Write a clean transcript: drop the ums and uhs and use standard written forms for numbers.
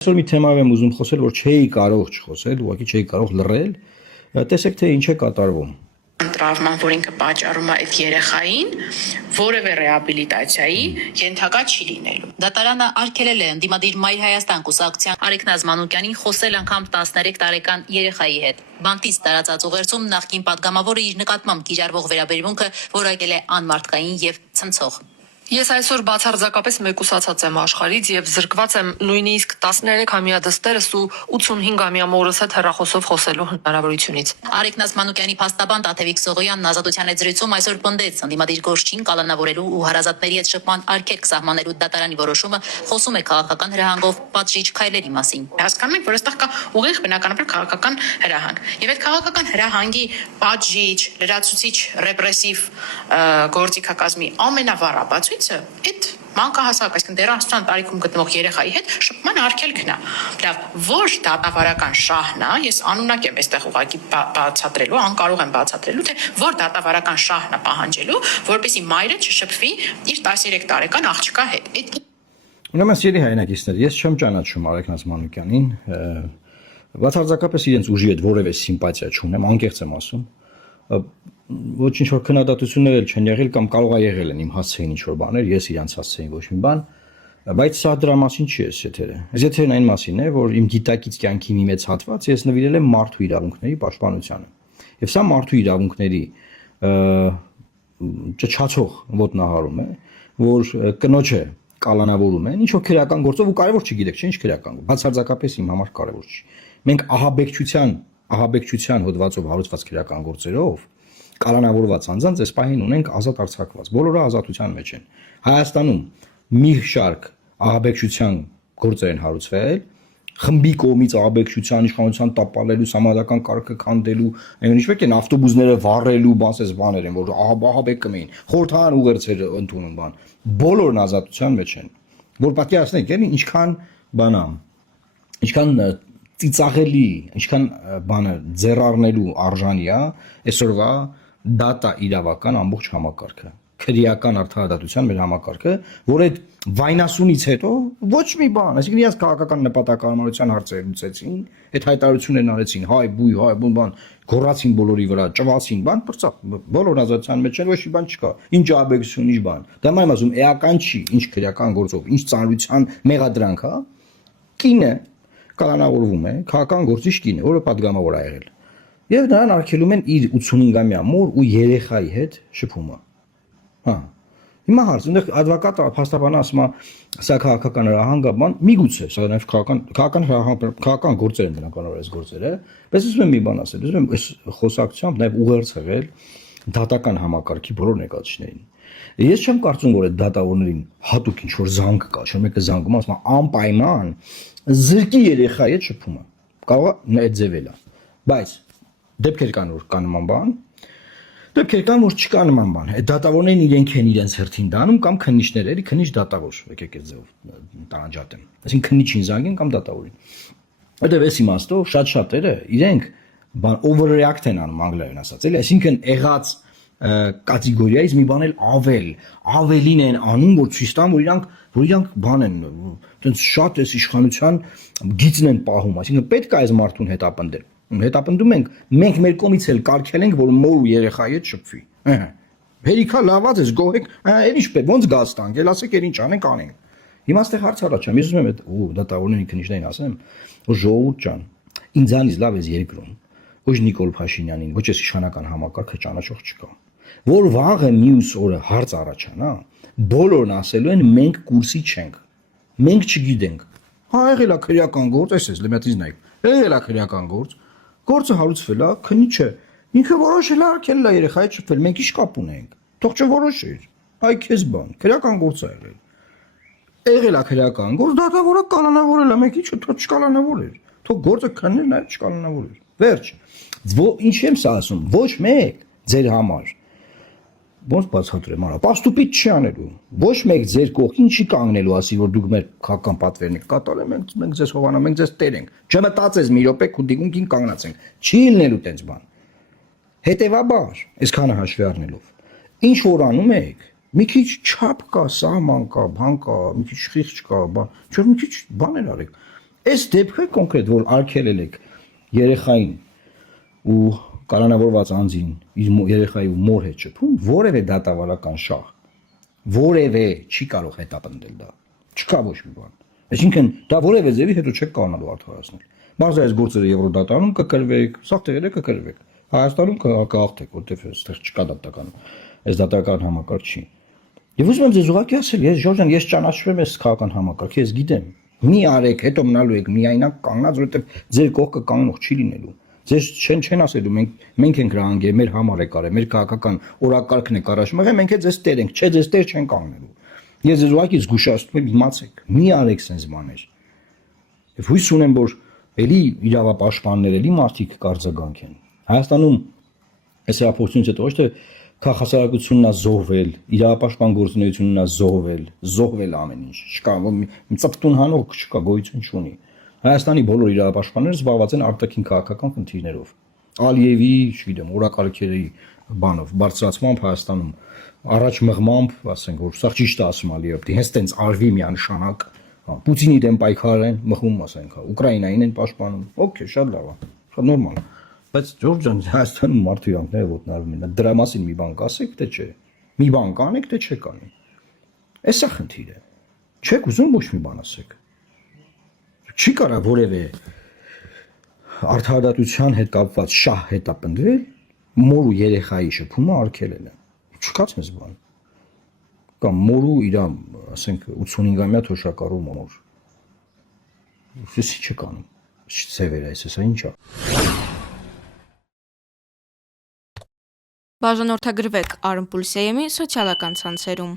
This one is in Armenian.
Այսօր մի թեմայով եմ ուզում խոսել, որ չէի կարող չխոսել, ուղղակի չէի կարող լռել, տեսեք թե ինչ է կատարվում։ Տրավման, որ ինքը պատճառում է այդ երեխային, որևէ ռեաբիլիտացիայի ենթակա չի լինելու։ Դատարանը արգելել է ընդդիմադիր Մայր Հայաստան կուսակցության Արեգ Նազմանուկյանին խոսել անգամ 13 տարեկան երեխայի հետ։ Բանտից տարածած ուղերձում նախկին падգամավորը իր նկատմամբ կիրառվող վերաբերմունքը որակել է անմարդկային եւ ցնցող։ Ես այսօր բացարձակապես մեկուսացած եմ աշխարհից եւ զրկված եմ նույնիսկ 13-ամյա դստերս ու 85-ամյա մորս հետ հեռախոսով խոսելու հնարավորությունից։ Արեգ Նազմանուկյանի փաստաբան Տաթևիկ Սողոյանն Ազատության եզրույթում այսօր պնդեց ընդդիմադիր գործչին կալանավորելու ու հարազատների հետ շփման արգելք սահմանելու դատարանի որոշումը խոսում է քաղաքական հրահանգով պատժիչ քայլերի մասին։ Հասկանում եք, որ այստեղ կա ուղիղ բնականաբար քաղաքական հրահանգ։ Եվ այդ քաղաքական հրահանգի պատժիչ, լրացուցիչ, ռեպրեսիվ գործիքակազմի ամենավառապացույցը այդ մանկահասակ, այսինքն դեռահասության տարիքում գտնվող երեխայի հետ շփման արգելքն է։ Լավ, որ դատավարական շահն է, ես անունակ եմ այստեղ ուղղակի բացատրելու, անկարող եմ բացատրելու, թե որ դատավարական շահն է պահանջելու, որպեսզի մայրը չշփվի իր 13 տարեկան աղջկա հետ։ Ուրեմն սիրելի հայրենակիցներ, ես չեմ ճանաչում Արեգ Նազմանուկյանին, բացարձակապես իրենց ուժի հետ որևէ սիմպաթիա չունեմ, անկեղծ եմ ասում։ Ոչինչ որ քննադատություններ էլ չեն եղել կամ կարող է եղել են իմ հասցեին ինչ որ բաներ, ես իրանց հասցեին ոչ մի բան, բայց սա դրա մասին չի էս եթերը։ Այս եթերն այն մասին է, որ իմ գիտակից կյանքի մի մեծ հատված ես նվիրել եմ մարդու իրավունքների պաշտպանությանը։ Եվ սա մարդու իրավունքների ճչացող ոտնահարում է, որ կնոջը կալանավորում են, ինչ որ քրեական գործով ու կարևոր չի գիտեք, չէ՞ ինչ քրեական գործ, բացարձակապես իմ համար կարևոր չի։ Մենք ահաբեկչության հոդվածով հարուցված քրեական գործերով կալանավորված անձանց այս պահին ունենք ազատ արձակված, բոլորը ազատության մեջ են։ Հայաստանում մի շարք ահաբեկչության գործեր են հարուցվել, խմբի կողմից ահաբեկչության իշխանության տապալելու, համադական կարգը քանդելու, այնինչ մեկ են ավտոբուսները վառելու, բանսես բաներ են, որ ահաբեկում էին, խորհրդային ուղերձեր ընդունում բան, բոլորն ազատության մեջ են։ Որ պատկերացնեք, էլի ինչքան բանա, ինչքան ծիծաղելի, ինչքան բանը ձեռառնելու արժանի է այսօրվա դատա իրավական ամբողջ համակարգը, քրեական արդարադատության մեր համակարգը, որ այդ վայնասունից հետո ոչ մի բան, այսինքն իրենց քաղաքական նպատակարարության հարցեր լուծեցին, այդ հայտարարություններն արեցին, հայ բույ, հայ բան, գոռացին բոլորի վրա, ճվացին, բան բրծա, բոլոր ազատության մեջ են, ոչ մի բան չկա, ինչ ահաբեկություն, ինչ բան։ Դա եմ ասում, էական չի, ինչ քրեական գործով, ինչ ծանրության մեղադրանք, հա, կինը կալանավորվում է, քաղաքական գործիչ կինը, որը падգամավոր է եղել։ Եվ նրան արգելում են իր 85-ամյա մոր ու երեխայի հետ շփումը։ Հա։ Հիմա հարց, այնտեղ advocate փաստաբանը ասում է, սա քաղաքական հրահանգ է, բան, միգուցե, սա նաև քաղաքական գործեր են բնականաբար այս գործերը, բայց ուզում եմ մի բան ասել, ուզում եմ այս խոսակցությամբ նաև ուղերձ եղել դատական համակարգի բոլոր ներկայացուցիչներին։ Ես չեմ կարծում, որ այդ դատավորներին հատուկ ինչ որ զանգ կա, չէ՞ մեկը զանգում ասում է անպայման զրկի երեխայի հետ շփումը։ Կարող է այդ ձևել է։ Բայց դեպքեր կան որ կա նման բան, դեպքեր կան որ չկա նման բան։ Այդ դատավորներն իրենք են իրենց հերթին դանում կամ քննիչները, էլի քննիչ դատավոր, եկեք այդ ձևով տարանջատեմ։ Այսինքն քննիչին զանգեն կամ դատավորին։ Այդտեղ էս իմաստով շատ-շատերը իրենք բան overreact են անում անգլերեն ասած, էլի, այսինքն եղած կատեգորիայից մի բան էլ ավելին են անում, որ ցույց տան, որ իրանք բան են, այտենց շատ էս իշխանության գիծն են պահում, այսինքն պետք է այս մարդուն հետապնդել։ Հետապնդում ենք, մենք մեր կողմից էլ կարգել ենք, որ մոր ու երեխայի հետ շփվի։ Հերիքա լաված ես, գոհեք, էլ ինչպես, ոնց գազ տանք, էլ ասեք, էլ ինչ անենք, անենք։ Հիմա այստեղ հարց առաջանում, ես ուզում եմ այդ դատավորներին քննիչներին ասեմ, որ ժողովուրդ ջան, ինձանից լավ ես երկրում, ոչ Նիկոլ Փաշինյանին, ոչ ես իշխանական համակարգը ճանաչող չկա։ Որ վաղը մյուս օրը հարց առաջանա, բոլորն ասելու են մենք կուրսի չենք, մենք չգիտենք։ Հա եղել է քրեական գործ, էս լեմյատից նայեք, եղել է քրեական գործ, գործը հարուցվել է, քննիչը ինքը որոշել է արգելել է երեխայի շփվել, մենք ի՞նչ կապ ունենք, թող չորոշեր, այ քեզ բան, քրեական գործ է եղել։ Եղել է քրեական գործ, դատավորը կալանավորել է, մենք ի՞նչ թող չկալանավորեր, թող գործը քննել, նաև չկալանավորեր։ Վերջ։ Ինչ եմ սա ասում, ոչ մեկ ձեր համար ոնց բացատրեմ, արա, պաստուպից չի անելու։ Ոչ մեկ ձեր կողքին չի կանգնելու, ասի որ դուք մեր քաղաքական պատվերն եք կատարել, մենք ձեզ հովանա, մենք ձեզ տեր ենք։ Չմտածես մի րոպե քու դիգունքին կանգնացենք։ Չի լինելու տենց բան։ Հետևաբար, այսքանը հաշվի առնելով, ինչ որ անում եք, մի քիչ չափ կա, սահման կա, բան կա, մի քիչ խիղճ կա, բան, չէ՞ մի քիչ բաներ արեք։ Այս դեպքը կոնկրետ, որ արգելել եք երեխային ու կալանավորված անձին իր երեխայի ու մոր հետ շփում, որևէ դատավարական շահ, որևէ չի կարող հետապնդել դա։ Չկա ոչ մի բան։ Այսինքն դա որևէ ձևի հետո չեք կարողանալու արդարացնել։ Բարձր այս գործերը Եվրոդատարանում կկրվեք, սաղ տեղերը կկրվեք։ Հայաստանում կհաղթեք, որտեղ այստեղ չկա դատական, այս դատական համակարգ չի։ Եվ ուզում եմ ձեզ ուղղակի ասել, ես Ժորժան, ես ճանաչում եմ այս քաղաքական համակարգը, ես գիտեմ։ Մի արեք, հետո մնալու եք միայնակ կանգնած, որովհետև ձեր կողքը կանգնող չի լինելու։ Ձեզ չեն ասելու մենք ենք ռանգե, մեր համար է կարել, մեր քաղաքական օրակարգն է կարաշ, մեղե մենք է ձեզ տեր ենք, չէ ձեզ տեր չեն կանգնելու։ Ես ձեզ ուղղակի զգուշացնում եմ, իմացեք, մի արեք sense բաներ։ Եվ հույս ունեմ, որ էլի իրավապաշտպաններ, էլի մարդիկ կարձագանքեն։ Հայաստանում այս հրապարակությունից հետո ոչ թե քաղաքասարակությունն է զոհվել, իրավապաշտպան գործունեությունն է զոհվել ամեն ինչ։ Չկա ծպտուն հանող չկա, գոյություն չունի։ Հայաստանի բոլոր իրավապաշտպանները զբաղված են արտաքին քաղաքական խնդիրներով։ Ալիևի, չգիտեմ, օրակարգերի բանով, բարձրացմամբ Հայաստանում առաջ մղմամբ, ասենք, որ սա ճիշտ է ասում Ալիևը, դե հենց տենց արվի միանշանակ, Պուտինի դեմ պայքար են մղում, ասենք, Ուկրաինային են պաշտպանում։ Okay, շատ լավ է, շատ նորմալ։ Բայց Ջորջ ջան, Հայաստանում մարդու իրանքները ոտնարվում են։ Դրա մասին մի բան կասեք, թե չէ։ Մի բան կանեք, թե չեք անի։ Էսա խնդիրը։ Չեք ուզում ոչ մի բան ասեք։ Չի կարա որևէ արդարադատության հետ կապված շահ հետապնդվել, մոր ու երեխայի շփումը արգելել է։ Չկա sense բան։ Կամ մորու իր, ասենք 85-ամյա թոշակառու մոր։ Ես չեք անում։ Սևեր է, այսպես ինչ է։ Բաժանորդագրվեք Արմպուլսիայեմի սոցիալական ցանցերում։